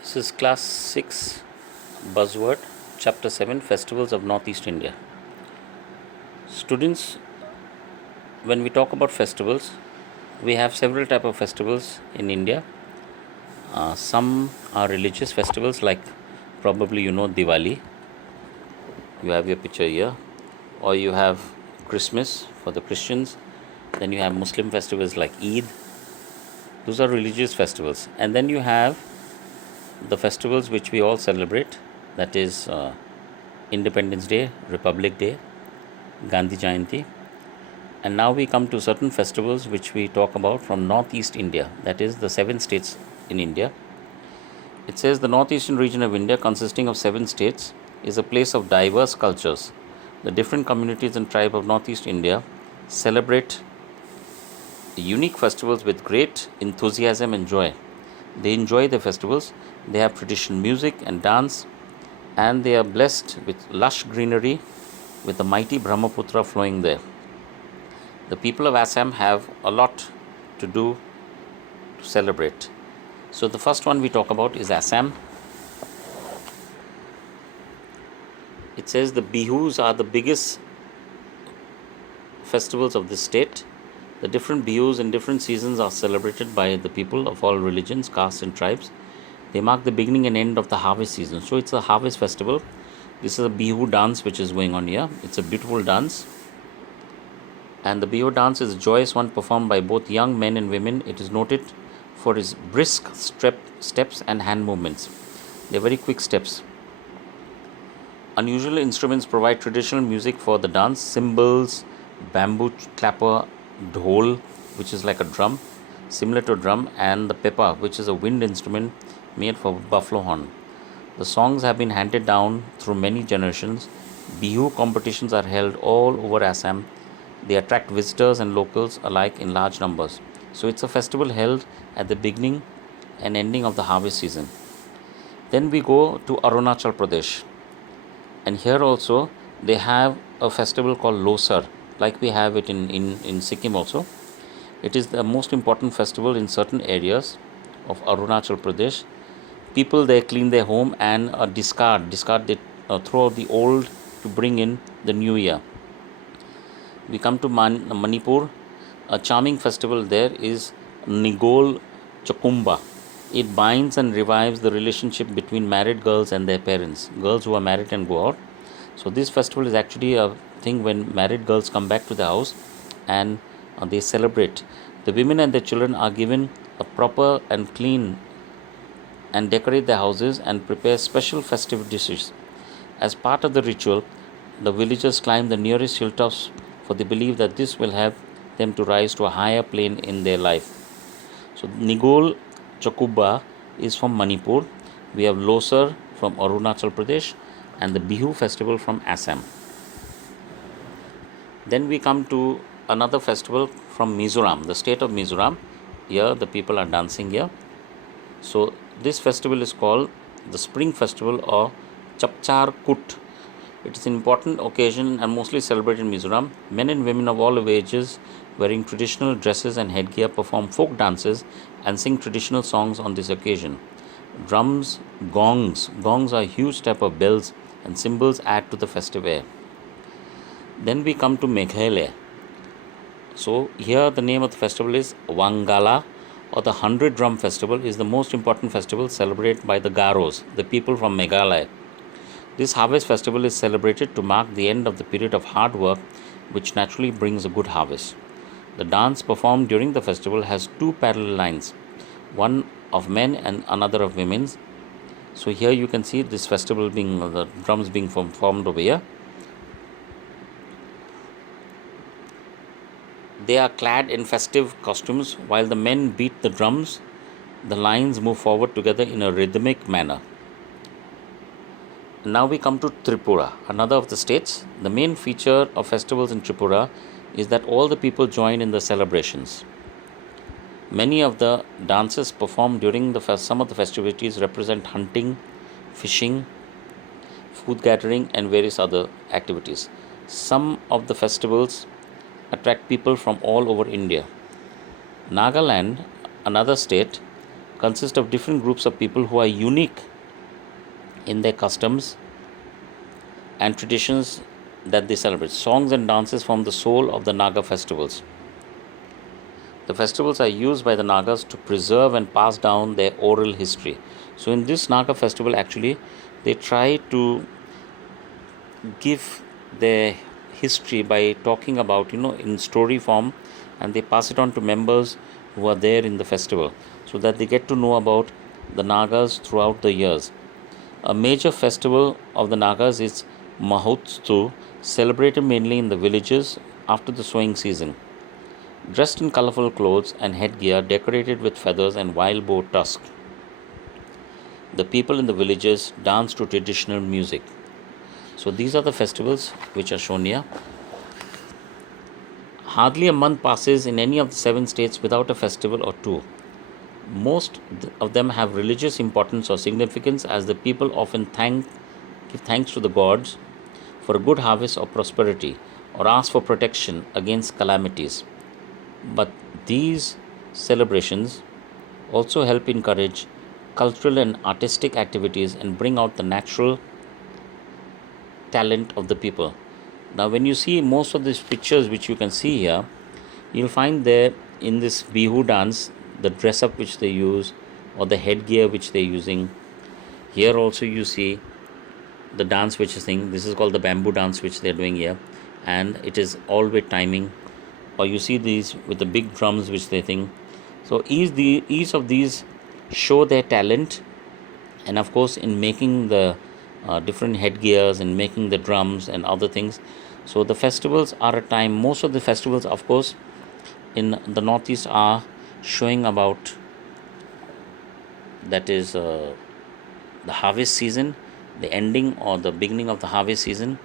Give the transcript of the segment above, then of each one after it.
This is Class 6 Buzzword, Chapter 7 Festivals of Northeast India. Students, when we talk about festivals, we have several type of festivals in India. Some are religious festivals like probably you know Diwali. You have your picture here. Or you have Christmas for the Christians. Then you have Muslim festivals like Eid. Those are religious festivals. And then you have the festivals which we all celebrate, that is Independence Day, Republic Day, Gandhi Jayanti. And now we come to certain festivals which we talk about from Northeast India, that is the 7 states in India. It says the northeastern region of India, consisting of 7 states, is a place of diverse cultures. The different communities and tribes of Northeast India celebrate unique festivals with great enthusiasm and joy. They enjoy their festivals, they have traditional music and dance, and they are blessed with lush greenery with the mighty Brahmaputra flowing there. The people of Assam have a lot to do to celebrate. So the first one we talk about is Assam. It says the Bihus are the biggest festivals of this state. The different Bihus in different seasons are celebrated by the people of all religions, castes and tribes. They mark the beginning and end of the harvest season. So it's a harvest festival. This is a Bihu dance which is going on here. It's a beautiful dance. And the Bihu dance is a joyous one performed by both young men and women. It is noted for its brisk steps and hand movements. They are very quick steps. Unusual instruments provide traditional music for the dance. Cymbals, bamboo clapper, dhol, which is like a drum, similar to a drum, and the pepa, which is a wind instrument made for buffalo horn. The songs have been handed down through many generations. Bihu competitions are held all over Assam. They attract visitors and locals alike in large numbers. So it's a festival held at the beginning and ending of the harvest season. Then we go to Arunachal Pradesh. And here also they have a festival called Losar, like we have it in Sikkim also. It is the most important festival in certain areas of Arunachal Pradesh. People there clean their home and discard they throw out the old to bring in the new year. We come to Manipur. A charming festival there is Nigol Chakumba. It binds and revives the relationship between married girls and their parents, girls who are married and go out. So this festival is actually a thing when married girls come back to the house and they celebrate. The women and their children are given a proper and clean and decorate their houses and prepare special festive dishes. As part of the ritual, the villagers climb the nearest hilltops, for they believe that this will help them to rise to a higher plane in their life. So Nigol Chakuba is from Manipur. We have Losar from Arunachal Pradesh and the Bihu festival from Assam. Then we come to another festival from Mizoram, the state of Mizoram. Here the people are dancing here. So this festival is called the Spring Festival or Chapchar Kut. It is an important occasion and mostly celebrated in Mizoram. Men and women of all ages, wearing traditional dresses and headgear, perform folk dances and sing traditional songs on this occasion. Drums, gongs are a huge type of bells, and cymbals add to the festive air. Then we come to Meghalaya. So here the name of the festival is Wangala, or the 100 Drum Festival. Is the most important festival celebrated by the Garos, the people from Meghalaya. This harvest festival is celebrated to mark the end of the period of hard work, which naturally brings a good harvest. The dance performed during the festival has 2 parallel lines, one of men and another of women. So here you can see this festival being, the drums being formed over here. They are clad in festive costumes. While the men beat the drums, the lines move forward together in a rhythmic manner. Now we come to Tripura, another of the states. The main feature of festivals in Tripura is that all the people join in the celebrations. Many of the dances performed during some of the festivities represent hunting, fishing, food gathering and various other activities. Some of the festivals attract people from all over India. Nagaland, another state, consist of different groups of people who are unique in their customs and traditions that they celebrate. Songs and dances form the soul of the Naga festivals. The festivals are used by the Nagas to preserve and pass down their oral history. So, in this Naga festival, actually, they try to give their history by talking about, in story form, and they pass it on to members who are there in the festival so that they get to know about the Nagas throughout the years. A major festival of the Nagas is Mahotsav, celebrated mainly in the villages after the sowing season. Dressed in colorful clothes and headgear decorated with feathers and wild boar tusks, the people in the villages dance to traditional music. So these are the festivals which are shown here. Hardly a month passes in any of the 7 states without a festival or two. Most of them have religious importance or significance, as the people often give thanks to the gods for a good harvest or prosperity, or ask for protection against calamities. But these celebrations also help encourage cultural and artistic activities and bring out the natural talent of the people. Now, when you see most of these pictures which you can see here, you'll find there in this Bihu dance the dress up which they use or the headgear which they're using. Here also you see the dance which is thing. This is called the bamboo dance which they're doing here, and it is all with timing. Or you see these with the big drums which they think. So each of these show their talent, and of course in making the different headgears and making the drums and other things. So the festivals are a time, most of the festivals of course in the northeast are showing about, that is the harvest season, the ending or the beginning of the harvest season.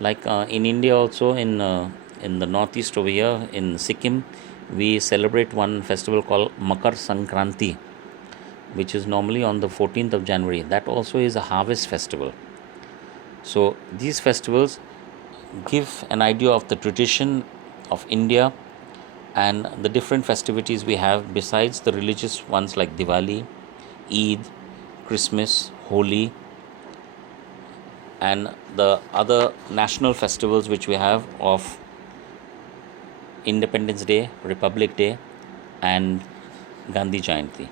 Like in India also, in the northeast over here in Sikkim, we celebrate one festival called Makar Sankranti, which is normally on the 14th of January. That also is a harvest festival. So these festivals give an idea of the tradition of India and the different festivities we have besides the religious ones like Diwali, Eid, Christmas, Holi, and the other national festivals which we have of Independence Day, Republic Day, and Gandhi Jayanti.